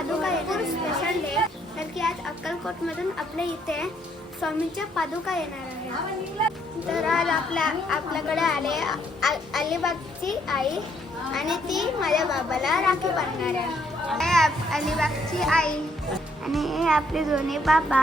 पादुका येणार special day, तर की आज अक्कलकोटमधून आपल्या इथे स्वामींच्या पादुका येणार आहे. तर आज आपल्याकडे अलिबागची आई आणि ती माझ्या बाबाला राखी बांधणार आहे. अलिबागची आई आणि हे आपले दोन्ही बाबा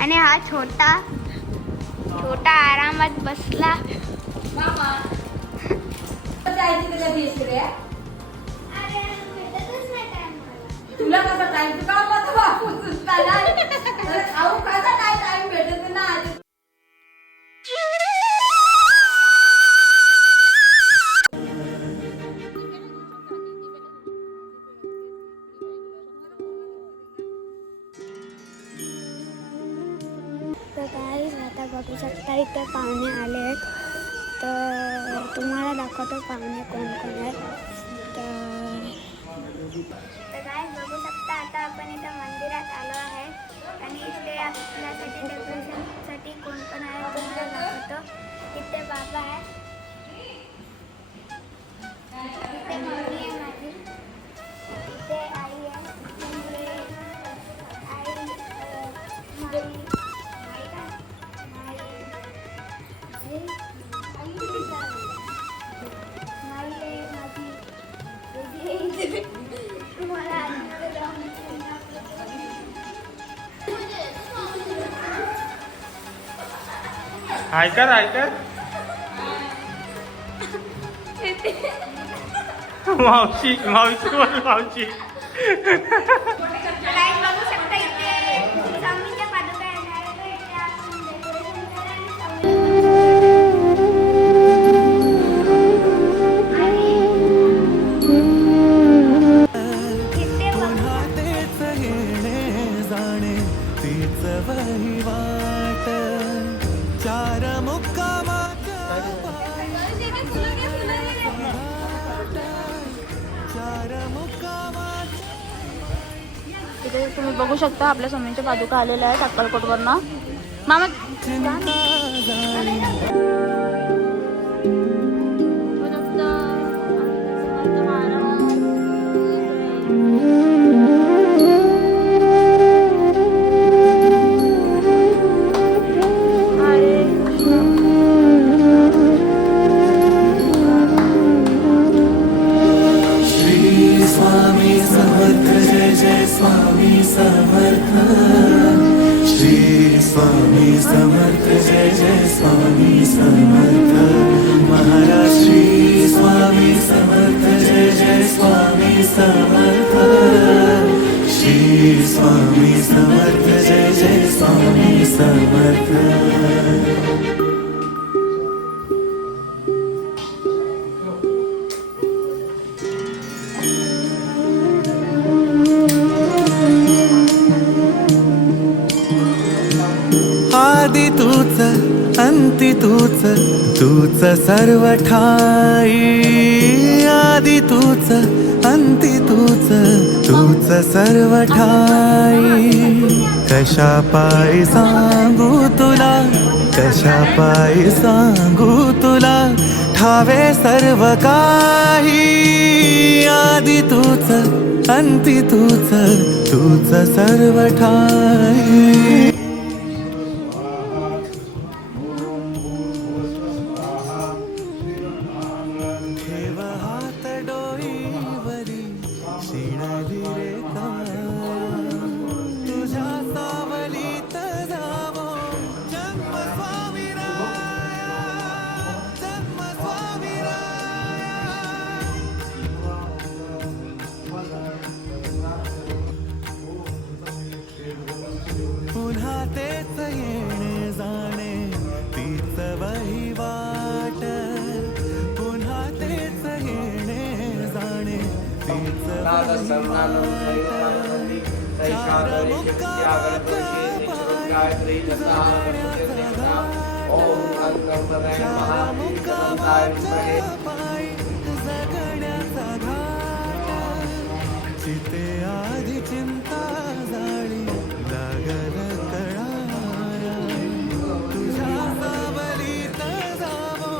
आणि हा छोटा आरामात बसला. तुला कसा टाइम का बापू खाऊ कसा काय टाइम भेटत ना. तर गाईज आता बघू शकता इथे पाहुणे आले आहेत. तर तुम्हाला दाखवतो पाहुणे कोण कोण आहेत. तर गाईज बघू शकता आता आपण इथे मंदिरात आलो आहे आणि इथे आपल्यासाठी डेकोरेशनसाठी कोण कोण आहे तुम्हाला दाखवतो. इथे बाबा आहे, इथे मम्मी आहे माझी, इथे आई आहे, ऐकर मावशी बोल मावशी. बघू शकता इथे स्वामींच्या पादुका येणार आहे. इथे आपण डेकोरेशन इथे तुम्ही बघू शकता आपल्या स्वामींच्या पादुका आलेल्या आहेत अक्कलकोटवरनं. मामा स्वामी समर्थ श्री स्वामी समर्थ जय जय स्वामी समर्थ महाराज श्री स्वामी समर्थ जय जय स्वामी समर्थ श्री स्वामी समर्थ जय जय स्वामी समर्थ. आदि तूच अंती तूच तूच सर्व ठाई. आदि तूच अंती तूच तूच सर्व ठाई. कशा पायी सांगू तुला, कशा पायी सांगू तुला, ठावे सर्व काही. आदि तूच अंती तूच तूच सर्व ठाई. पुन्हा तेच येणे जाणे तीच वहिवाट. पुन्हा तेच येणे जाणे तीच जगण्याचा घाट. चिते आधी चिंता जाळी लागल कळाया. तुझ्या सावलीत जावो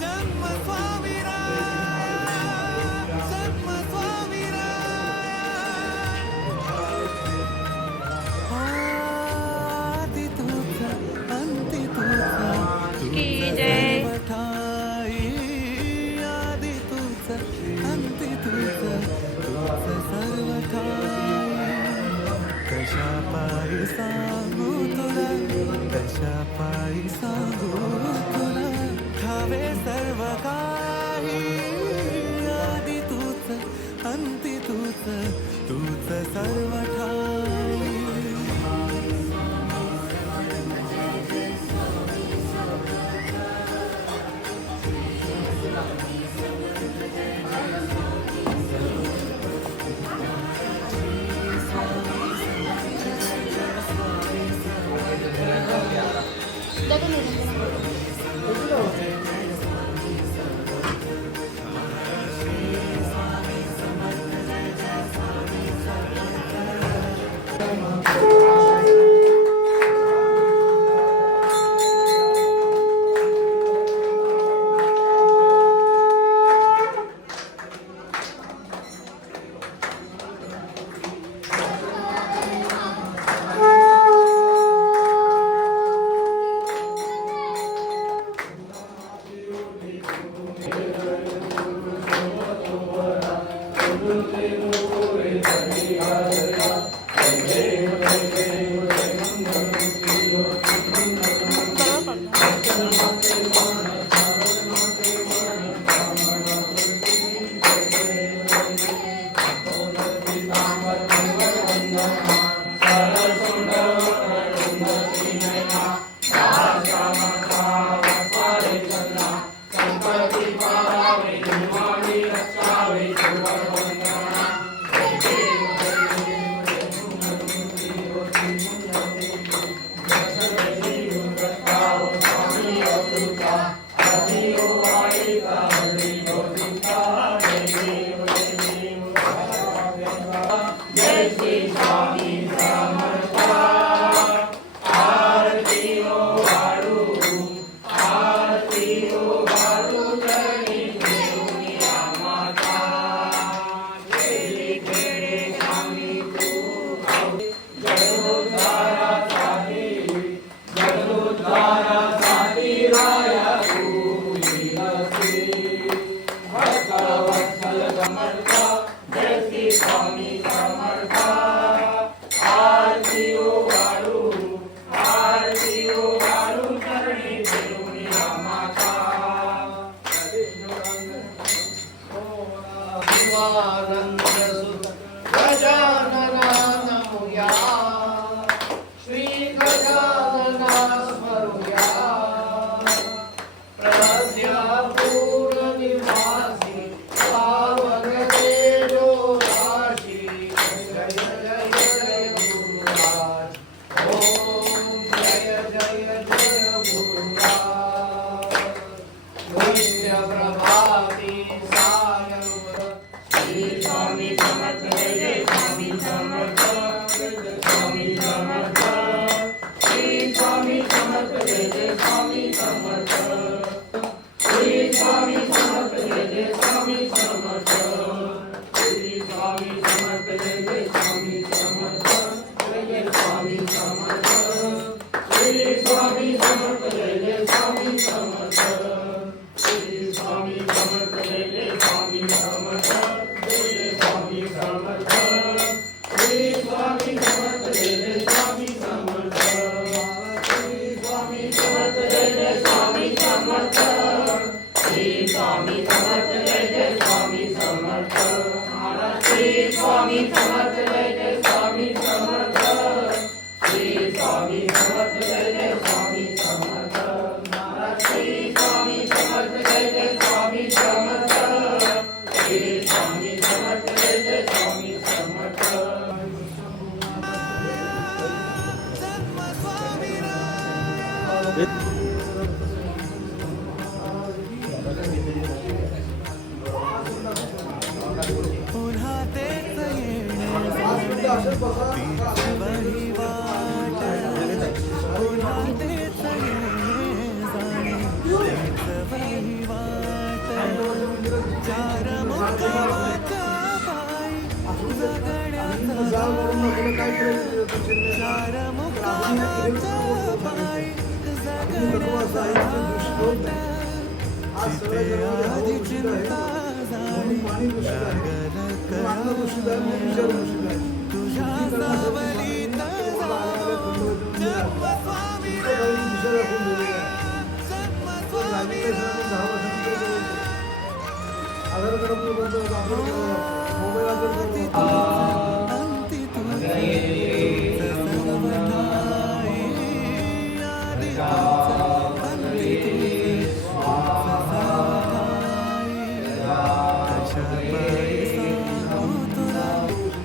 जन्म स्वामी राया. पायी सांगू तुला, कशा पायी सांगू तुला, ठावे सर्व काही, आधी तूच अंती तूच, तूच सर्व ठाई. तुझ्या सावलीत अंती तूच सर्वठाई आदि तूच अंती तूच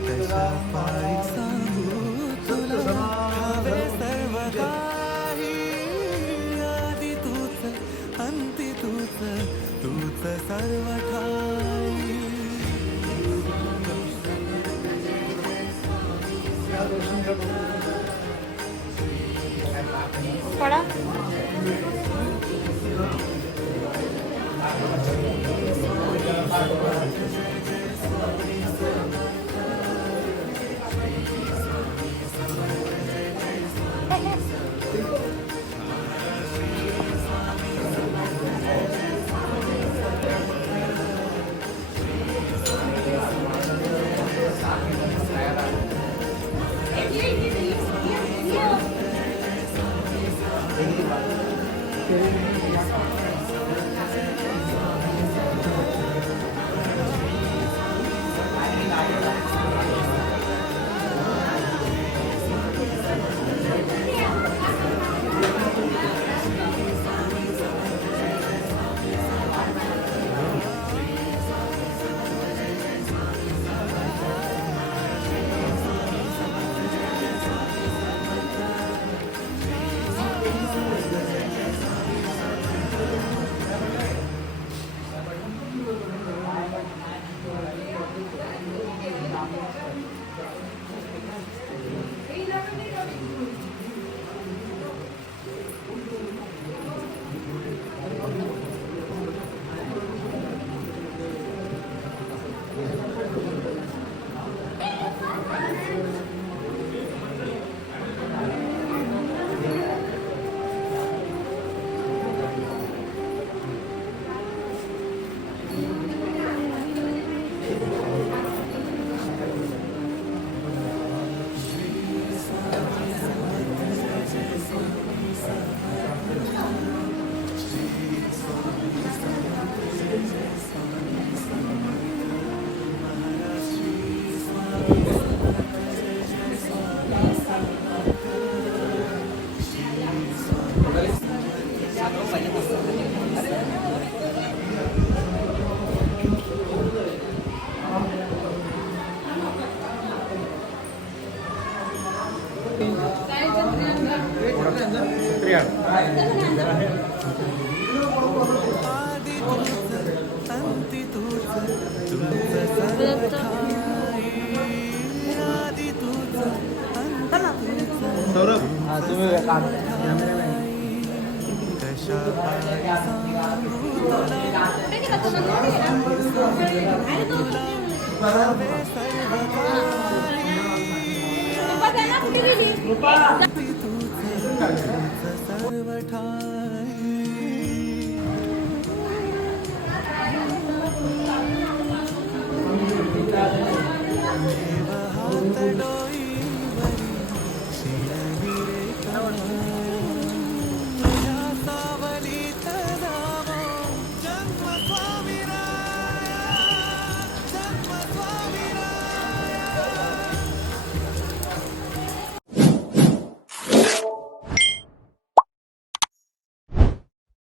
कशा पायी सांगू तुला हवे सर्व काही आदि तूच अंती तूच तूच सर्व ठाई पडा आदि तूच अंती तूच तूच सर्व ठाई आदि तूच अंती तूच कशा पायी सांगू तुला हवे सर्व काही अंती तूच सर्व ठाई